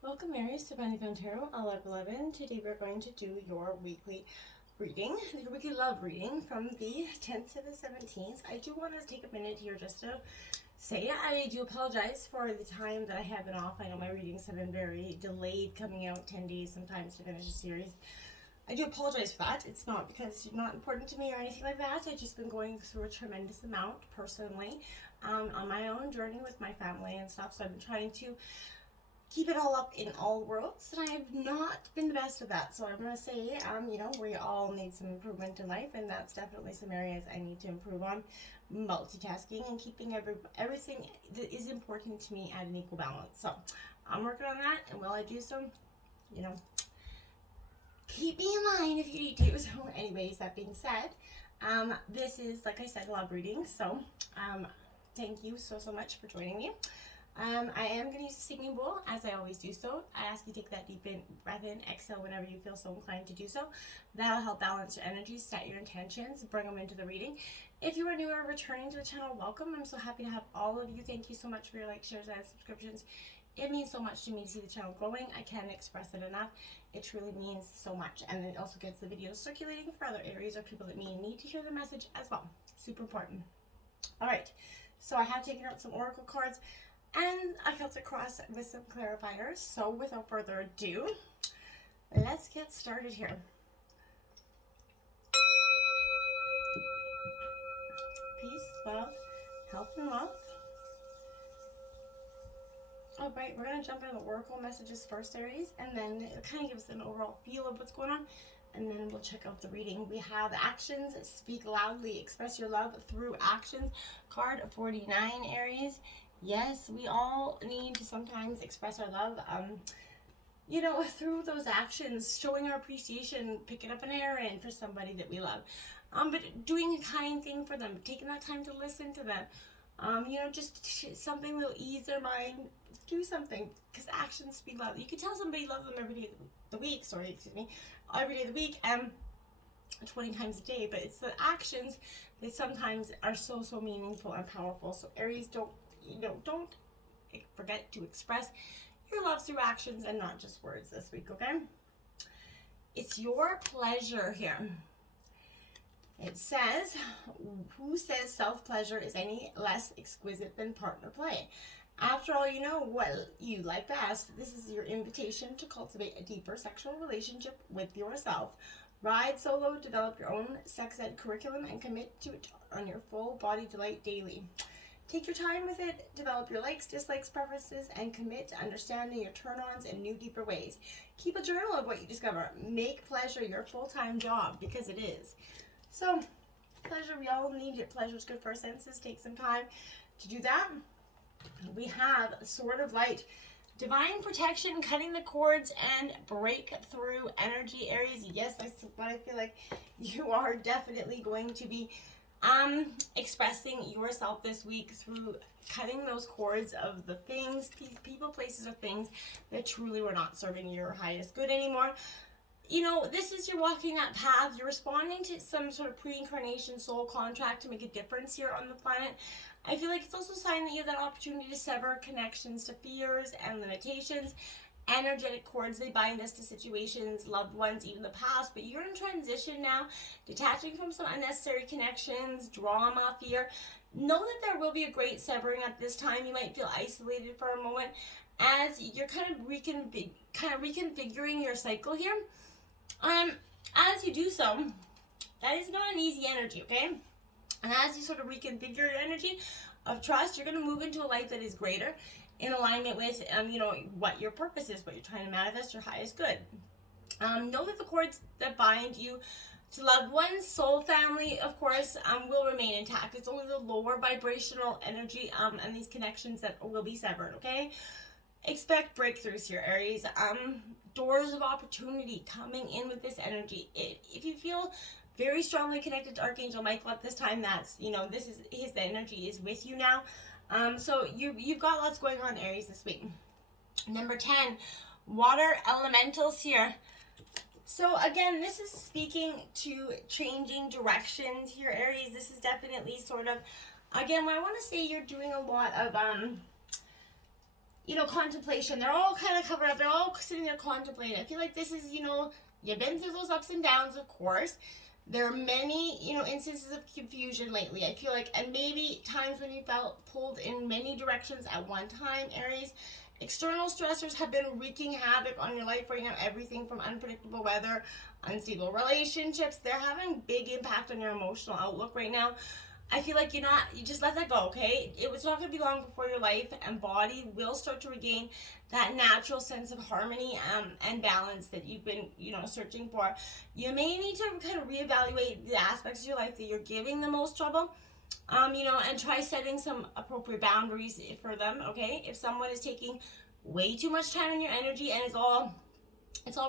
Welcome Aries to Pentacles Tarot 11. Today we're going to do your weekly reading, your weekly love reading from the 10th to the 17th. I do want to take a minute here just to say I do apologize for the time that I have been off. I know my readings have been very delayed, coming out 10 days sometimes to finish a series. I do apologize for that. It's not because you're not important to me or anything like that. I've just been going through a tremendous amount personally on my own journey with my family and stuff. So I've been trying to keep it all up in all worlds, and I have not been the best at that. So I'm going to say, we all need some improvement in life, and that's definitely some areas I need to improve on. Multitasking and keeping everything that is important to me at an equal balance. So I'm working on that, and while I do so, keep me in mind if you need to. So anyways, that being said, this is, like I said, love reading. So thank you so much for joining me. I am going to use a singing bowl, as I always do so. I ask you to take that deep breath in, exhale whenever you feel so inclined to do so. That'll help balance your energy, set your intentions, bring them into the reading. If you are new or returning to the channel, welcome. I'm so happy to have all of you. Thank you so much for your likes, shares, and subscriptions. It means so much to me to see the channel growing. I can't express it enough. It truly means so much. And it also gets the videos circulating for other areas or people that need to hear the message as well. Super important. All right, so I have taken out some oracle cards, and I cut across with some clarifiers. So without further ado, let's get started here. Peace, love, health, and wealth. All right, we're going to jump into the oracle messages first, Aries, and then it kind of gives an overall feel of what's going on, and then we'll check out the reading. We have actions speak loudly, express your love through actions. Card 49, Aries. Yes, we all need to sometimes express our love, through those actions, showing our appreciation, picking up an errand for somebody that we love, but doing a kind thing for them, taking that time to listen to them, just something that'll ease their mind. Do something, because actions speak loud. You can tell somebody you love them every day of the week, every day of the week, 20 times a day, but it's the actions that sometimes are so meaningful and powerful. So Aries, don't forget to express your love through actions and not just words this week, okay? It's your pleasure here. It says, who says self-pleasure is any less exquisite than partner play? After all, you know what you like best. This is your invitation to cultivate a deeper sexual relationship with yourself. Ride solo, develop your own sex ed curriculum, and commit to it on your full body delight daily. Take your time with it, develop your likes, dislikes, preferences, and commit to understanding your turn-ons in new, deeper ways. Keep a journal of what you discover. Make pleasure your full-time job, because it is. So, pleasure, we all need it. Pleasure is good for our senses. Take some time to do that. We have Sword of Light. Divine protection, cutting the cords, and breakthrough energy, Aries. Yes, that's what I feel like you are definitely going to be expressing yourself this week through cutting those cords of the things, people, places, or things that truly were not serving your highest good anymore. This is you're walking that path. You're responding to some sort of pre-incarnation soul contract to make a difference here on the planet. I feel like it's also a sign that you have that opportunity to sever connections to fears and limitations. Energetic cords, they bind us to situations, loved ones, even the past, but you're in transition now, detaching from some unnecessary connections, drama, fear. Know that there will be a great severing at this time. You might feel isolated for a moment as you're kind of reconfiguring your cycle here. As you do so, that is not an easy energy, okay? And as you sort of reconfigure your energy of trust, you're going to move into a life that is greater, in alignment with, what your purpose is, what you're trying to manifest, your highest good. Know that the cords that bind you to loved ones, soul family, of course, will remain intact. It's only the lower vibrational energy and these connections that will be severed, okay? Expect breakthroughs here, Aries. Doors of opportunity coming in with this energy. If you feel very strongly connected to Archangel Michael at this time, that's, this is his energy is with you now. So you've got lots going on, Aries, this week. Number 10, water elementals here. So again, this is speaking to changing directions here, Aries. This is definitely sort of, again, when I want to say you're doing a lot of you know, contemplation. They're all kind of covered up. They're all sitting there contemplating. I feel like this is, you know, you've been through those ups and downs, of course. There are many, you know, instances of confusion lately. I feel like, and maybe times when you felt pulled in many directions at one time, Aries. External stressors have been wreaking havoc on your life right now. Everything from unpredictable weather, unstable relationships. They're having big impact on your emotional outlook right now. I feel like you just let that go, okay? It's not going to be long before your life and body will start to regain that natural sense of harmony and balance that you've been, you know, searching for. You may need to kind of reevaluate the aspects of your life that you're giving the most trouble, you know, and try setting some appropriate boundaries for them, okay? If someone is taking way too much time in your energy, and it's all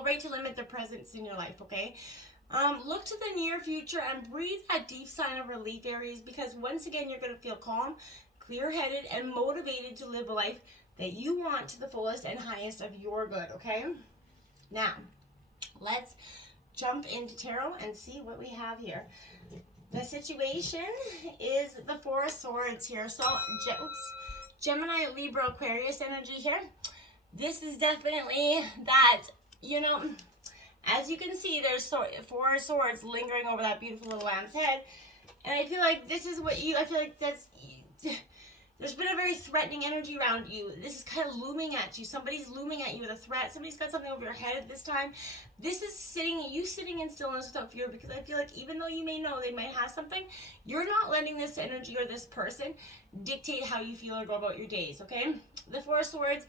right to limit their presence in your life, okay? Look to the near future and breathe that deep sign of relief, Aries, because once again, you're going to feel calm, clear-headed, and motivated to live a life that you want to the fullest and highest of your good, okay? Now, let's jump into tarot and see what we have here. The situation is the Four of Swords here. So, Gemini, Libra, Aquarius energy here. This is definitely that, you know, as you can see, there's Four of Swords lingering over that beautiful little lamb's head. And I feel like this is what I feel like there's been a very threatening energy around you. This is kind of looming at you. Somebody's looming at you with a threat. Somebody's got something over your head at this time. This is sitting in stillness without fear, because I feel like even though you may know they might have something, you're not letting this energy or this person dictate how you feel or go about your days, okay? The Four of Swords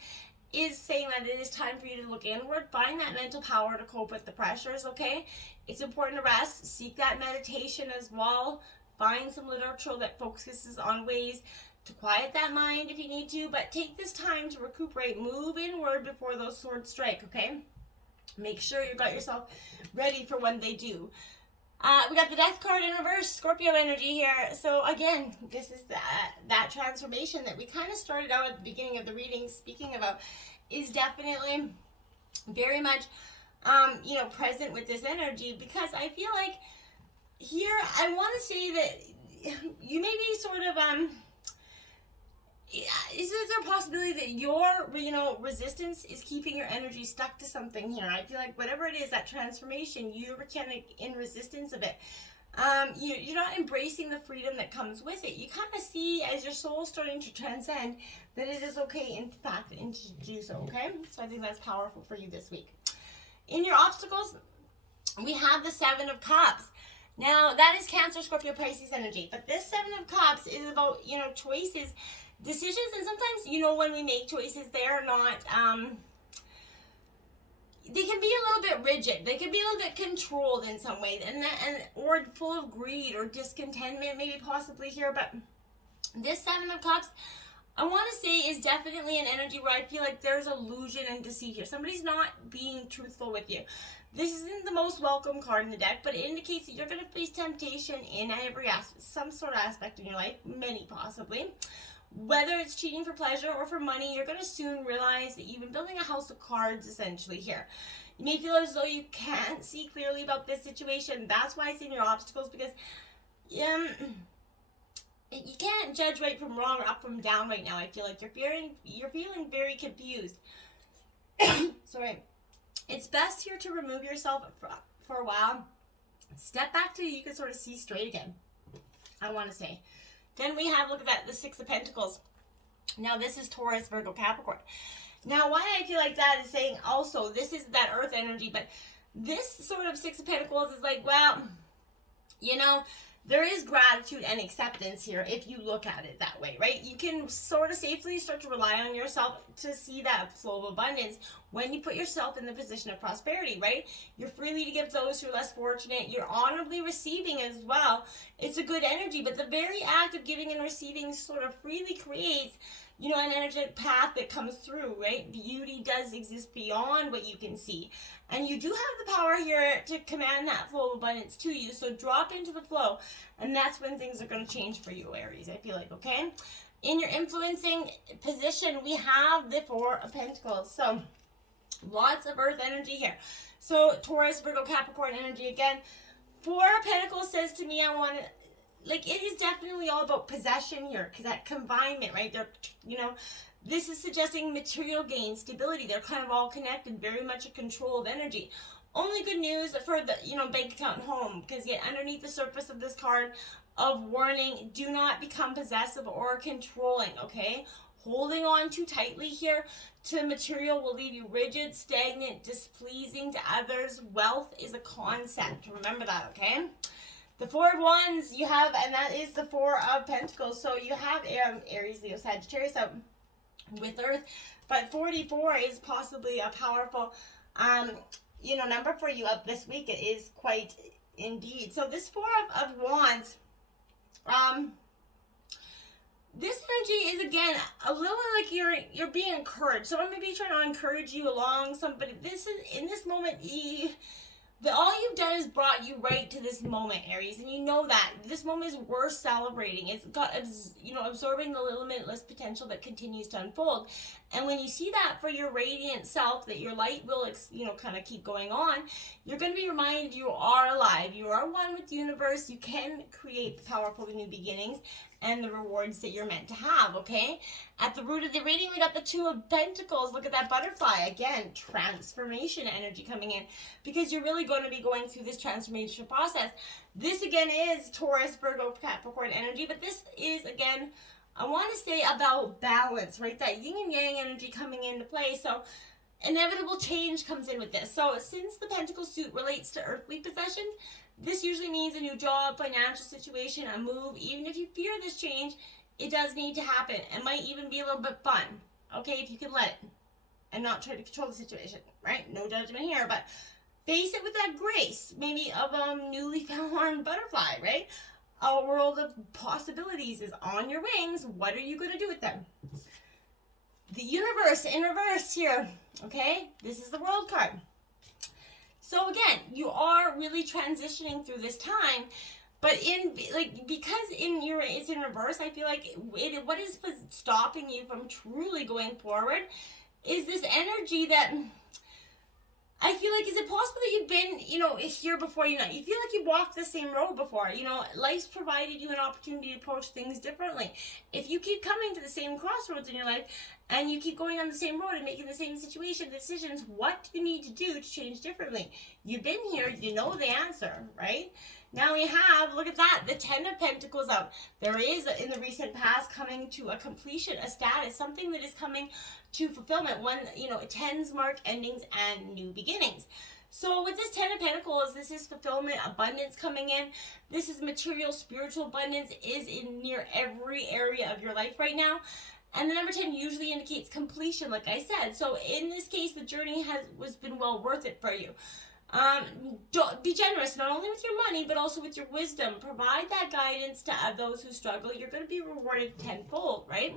is saying that it is time for you to look inward, find that mental power to cope with the pressures, okay? It's important to rest, seek that meditation as well, find some literature that focuses on ways to quiet that mind if you need to, but take this time to recuperate, move inward before those swords strike, okay? Make sure you got yourself ready for when they do. We got the Death card in reverse, Scorpio energy here. So again, this is that transformation that we kind of started out at the beginning of the reading speaking about, is definitely very much, you know, present with this energy, because I feel like here, I want to say that you may be sort of, is there a possibility that your, you know, resistance is keeping your energy stuck to something here? I feel like whatever it is, that transformation, you're kind of in resistance of it. You're not embracing the freedom that comes with it. You kind of see, as your soul starting to transcend, that it is okay, in fact, and to do so, okay? So I think that's powerful for you this week. In your obstacles, we have the Seven of Cups. Now, that is Cancer, Scorpio, Pisces energy. But this Seven of Cups is about, you know, choices, decisions, and sometimes, you know, when we make choices, they are not, they can be a little bit rigid. They can be a little bit controlled in some ways, or full of greed or discontentment, maybe possibly here. But this Seven of Cups, I want to say, is definitely an energy where I feel like there's illusion and deceit here. Somebody's not being truthful with you. This isn't the most welcome card in the deck, but it indicates that you're going to face temptation in every aspect, some sort of aspect in your life, many possibly. Whether it's cheating for pleasure or for money, you're going to soon realize that you've been building a house of cards, essentially, here. You may feel as though you can't see clearly about this situation. That's why it's in your obstacles, because you can't judge right from wrong or up from down right now. I feel like you're feeling very confused. Sorry. It's best here to remove yourself for a while. Step back till you can sort of see straight again, I want to say. Then we have, look at that, the Six of Pentacles. Now this is Taurus, Virgo, Capricorn. Now why I feel like that is saying also, this is that earth energy, but this sort of Six of Pentacles is like, well, you know, there is gratitude and acceptance here if you look at it that way, right? You can sort of safely start to rely on yourself to see that flow of abundance when you put yourself in the position of prosperity, right? You're freely to give those who are less fortunate. You're honorably receiving as well. It's a good energy, but the very act of giving and receiving sort of freely creates, you know, an energetic path that comes through, right? Beauty does exist beyond what you can see. And you do have the power here to command that flow of abundance to you. So drop into the flow. And that's when things are going to change for you, Aries, I feel like, okay? In your influencing position, we have the Four of Pentacles. So lots of earth energy here. So Taurus, Virgo, Capricorn energy again. Four of Pentacles says to me, I want to, like, it is definitely all about possession here, because that confinement, right? They're, you know, This is suggesting material gain, stability. They're kind of all connected, very much a control of energy. Only good news for the, bank account and home, because yet underneath the surface of this card of warning, do not become possessive or controlling, okay? Holding on too tightly here to material will leave you rigid, stagnant, displeasing to others. Wealth is a concept. Remember that, okay? The Four of Wands you have, and that is the Four of Pentacles. So you have Aries, Leo, Sagittarius out with Earth, but 44 is possibly a powerful number for you up this week. It is quite indeed. So this Four of Wands, this energy is again a little like you're being encouraged. Someone may be trying to encourage you along. Somebody, this is in this moment. All you've done is brought you right to this moment, Aries, and you know that this moment is worth celebrating. It's got, absorbing the limitless potential that continues to unfold. And when you see that for your radiant self, that your light will, kind of keep going on, you're going to be reminded you are alive. You are one with the universe. You can create the powerful new beginnings and the rewards that you're meant to have, okay? At the root of the reading, we got the Two of Pentacles. Look at that butterfly. Again, transformation energy coming in, because you're really going to be going through this transformation process. This, again, is Taurus, Virgo, Capricorn energy, but this is, again, I want to say about balance, right? That yin and yang energy coming into play. So inevitable change comes in with this. So since the Pentacle suit relates to earthly possessions, this usually means a new job, financial situation, a move. Even if you fear this change, it does need to happen. It might even be a little bit fun, okay, if you can let it and not try to control the situation, right? No judgment here, but face it with that grace, maybe of a newly found butterfly, right? A world of possibilities is on your wings. What are you going to do with them? The universe in reverse here, okay? This is the World card. So again, you are really transitioning through this time, but because it's in reverse, I feel like what is stopping you from truly going forward is this energy that I feel like, is it possible that you've been, here before, you feel like you walked the same road before, life's provided you an opportunity to approach things differently. If you keep coming to the same crossroads in your life and you keep going on the same road and making the same decisions, what do you need to do to change differently? You've been here, you know the answer, right? Now we have, look at that, the Ten of Pentacles out. There is, in the recent past, coming to a completion, a status, something that is coming to fulfillment. One, tens mark endings and new beginnings. So with this Ten of Pentacles, this is fulfillment, abundance coming in. This is material, spiritual abundance is in near every area of your life right now. And the number 10 usually indicates completion, like I said. So in this case, the journey has been well worth it for you. Be generous, not only with your money, but also with your wisdom. Provide that guidance to those who struggle. You're going to be rewarded tenfold, right?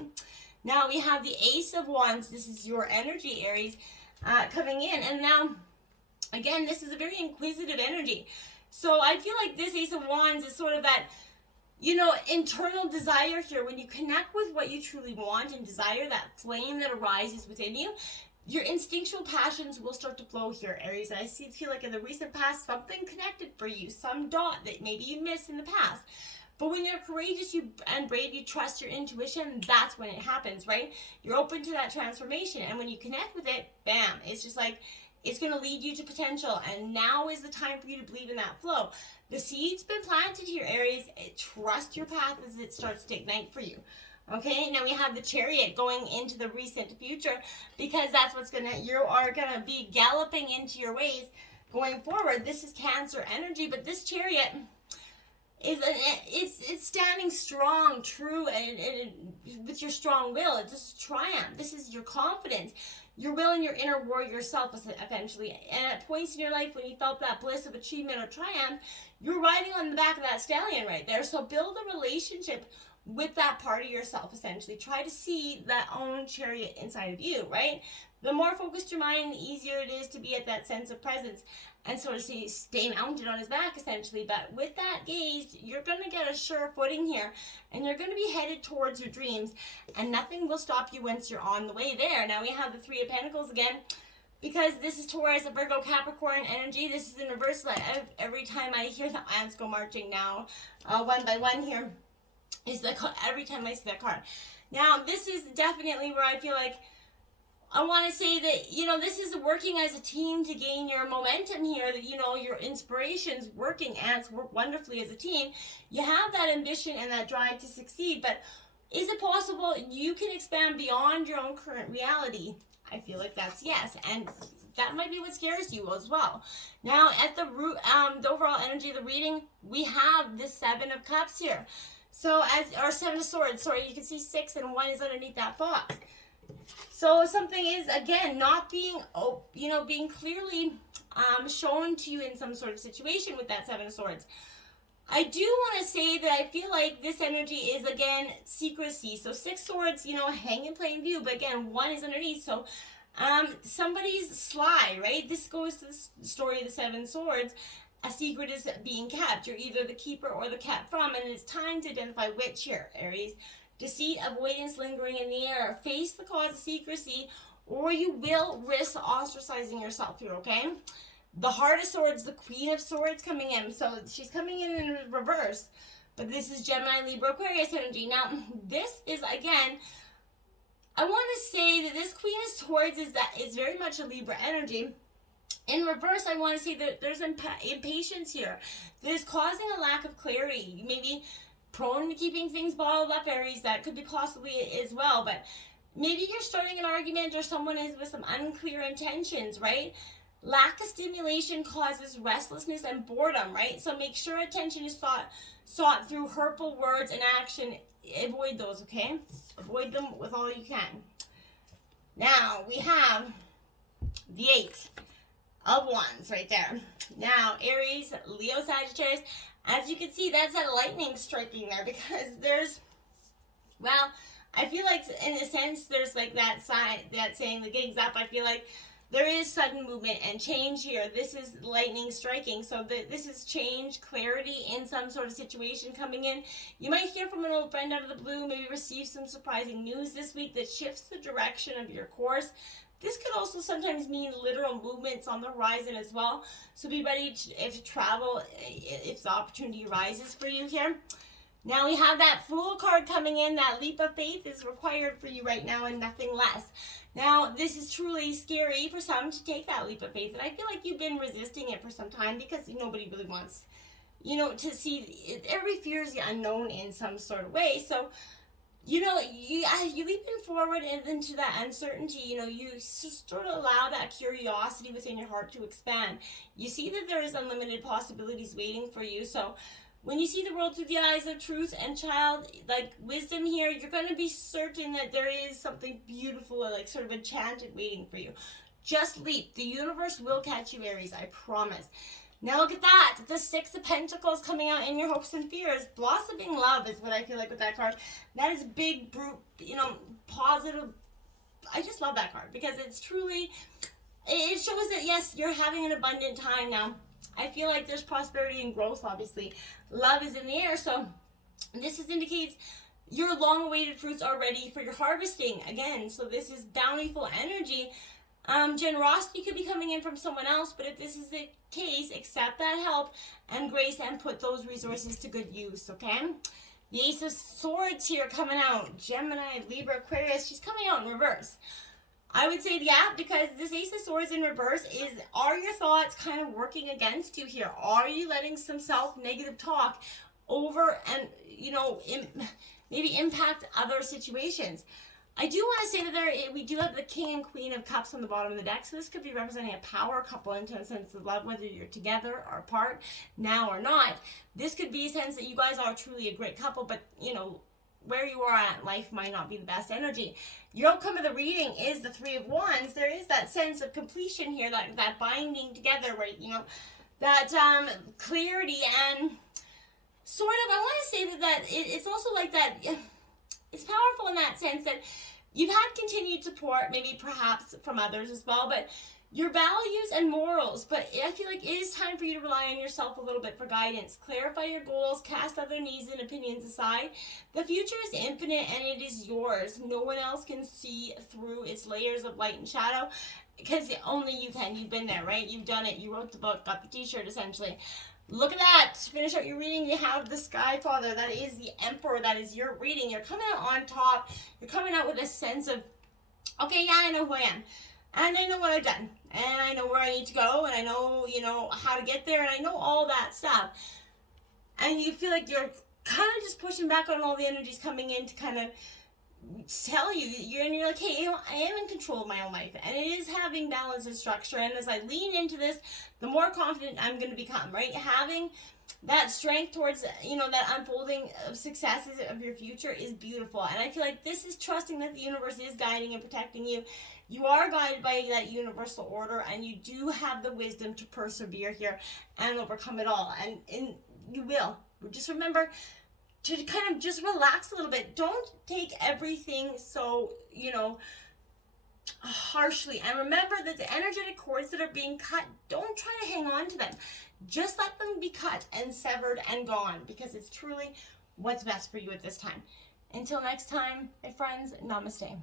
Now we have the Ace of Wands. This is your energy, Aries, coming in. And now, again, this is a very inquisitive energy. So I feel like this Ace of Wands is sort of that, internal desire here. When you connect with what you truly want and desire, that flame that arises within you, your instinctual passions will start to flow here, Aries. And I feel like in the recent past, something connected for you, some dot that maybe you missed in the past. But when you're courageous and brave, you trust your intuition, that's when it happens, right? You're open to that transformation. And when you connect with it, bam, it's just like, it's going to lead you to potential. And now is the time for you to believe in that flow. The seed's been planted here, Aries. Trust your path as it starts to ignite for you. Okay, now we have the Chariot going into the recent future, because that's what's you are gonna be galloping into your ways going forward. This is Cancer energy, but this Chariot is it's standing strong, true, and with your strong will. It's just triumph. This is your confidence, your will, and your inner warrior self, eventually. And at points in your life when you felt that bliss of achievement or triumph, you're riding on the back of that stallion right there. So build a relationship with that part of yourself, essentially. Try to see that own chariot inside of you, right? The more focused your mind, the easier it is to be at that sense of presence and sort of stay mounted on his back, essentially. But with that gaze, you're going to get a sure footing here, and you're going to be headed towards your dreams, and nothing will stop you once you're on the way there. Now we have the Three of Pentacles again, because this is Taurus, a Virgo, Capricorn energy. This is in reverse. Every time I hear the ants go marching now, one by one here. It's like every time I see that card. Now, this is definitely where I feel like I want to say that, you know, this is working as a team to gain your momentum here, that, you know, your inspiration's working, ants work wonderfully as a team. You have that ambition and that drive to succeed, but is it possible you can expand beyond your own current reality? I feel like that's yes, and that might be what scares you as well. Now, at the root, the overall energy of the reading, we have the Seven of Cups here. So, or Seven of Swords, sorry, you can see 6 and 1 is underneath that box. So something is, again, not being, you know, being clearly shown to you in some sort of situation with that Seven of Swords. I do want to say that I feel like this energy is, again, secrecy. So 6 swords, you know, hang in plain view, but again, 1 is underneath. So somebody's sly, right? This goes to the story of the 7 swords. A secret is being kept. You're either the keeper or the kept from, and it's time to identify which here, Aries. Deceit, avoidance, lingering in the air. Face the cause of secrecy, or you will risk ostracizing yourself here, okay? The Heart of Swords, the Queen of Swords coming in. So she's coming in reverse, but this is Gemini, Libra, Aquarius energy. Now, this is, again, I want to say that this Queen of Swords is very much a Libra energy. In reverse, I want to say that there's impatience here. There's causing a lack of clarity. Maybe prone to keeping things bottled up, Aries. That could be possibly as well. But maybe you're starting an argument or someone is with some unclear intentions, right? Lack of stimulation causes restlessness and boredom, right? So make sure attention is sought through hurtful words and action. Avoid those, okay? Avoid them with all you can. Now, we have the 8 of Wands right there. Now, Aries, Leo, Sagittarius, as you can see, that's that lightning striking there, because there's, well, I feel like in a sense there's like that sign, that saying, the gig's up. I feel like there is sudden movement and change here. This is lightning striking. So this is change, clarity in some sort of situation coming in. You might hear from an old friend out of the blue, maybe receive some surprising news this week that shifts the direction of your course. This could also sometimes mean literal movements on the horizon as well. So be ready to travel if the opportunity arises for you here. Now we have that Fool card coming in. That leap of faith is required for you right now and nothing less. Now, this is truly scary for some to take that leap of faith. And I feel like you've been resisting it for some time because nobody really wants, you know, to see it. Every fear is the unknown in some sort of way. So, you know, you leaping forward into that uncertainty, you know, you sort of allow that curiosity within your heart to expand. You see that there is unlimited possibilities waiting for you. So when you see the world through the eyes of truth and child, like wisdom here, you're going to be certain that there is something beautiful, like sort of enchanted waiting for you. Just leap. The universe will catch you, Aries, I promise. Now look at that, the 6 of Pentacles coming out in your hopes and fears. Blossoming love is what I feel like with that card. That is big, brute, you know, positive. I just love that card because it's truly, it shows that yes, you're having an abundant time now. I feel like there's prosperity and growth, obviously. Love is in the air, so this indicates your long-awaited fruits are ready for your harvesting again. So this is bountiful energy. Generosity could be coming in from someone else, but if this is the case, accept that help and grace and put those resources to good use, okay? The Ace of Swords here coming out. Gemini, Libra, Aquarius. She's coming out in reverse. I would say, yeah, because this Ace of Swords in reverse is, are your thoughts kind of working against you here? Are you letting some self-negative talk over and, you know, maybe impact other situations? I do want to say that we do have the King and Queen of Cups on the bottom of the deck, so this could be representing a power couple into a sense of love, whether you're together or apart, now or not. This could be a sense that you guys are truly a great couple, but, you know, where you are at in life might not be the best energy. Your outcome of the reading is the 3 of Wands. There is that sense of completion here, that binding together, where, you know, that clarity and sort of, I want to say that it's also like that. It's powerful in that sense that you've had continued support, maybe perhaps from others as well, but your values and morals. But I feel like it is time for you to rely on yourself a little bit for guidance. Clarify your goals, cast other needs and opinions aside. The future is infinite and it is yours. No one else can see through its layers of light and shadow, because only you can. You've been there, right? You've done it. You wrote the book, got the t-shirt essentially. Look at that. To finish out your reading, you have the Sky Father. That is the Emperor. That is your reading. You're coming out on top. You're coming out with a sense of, okay, yeah, I know who I am. And I know what I've done. And I know where I need to go. And I know, you know, how to get there. And I know all that stuff. And you feel like you're kind of just pushing back on all the energies coming in to kind of tell you, you're like, hey, you know, I am in control of my own life, and it is having balance and structure. And as I lean into this, the more confident I'm going to become, right? Having that strength towards, you know, that unfolding of successes of your future is beautiful. And I feel like this is trusting that the universe is guiding and protecting you. You are guided by that universal order, and you do have the wisdom to persevere here and overcome it all. And you will. Just remember to kind of just relax a little bit. Don't take everything so, you know, harshly. And remember that the energetic cords that are being cut, don't try to hang on to them. Just let them be cut and severed and gone, because it's truly what's best for you at this time. Until next time, my friends, namaste.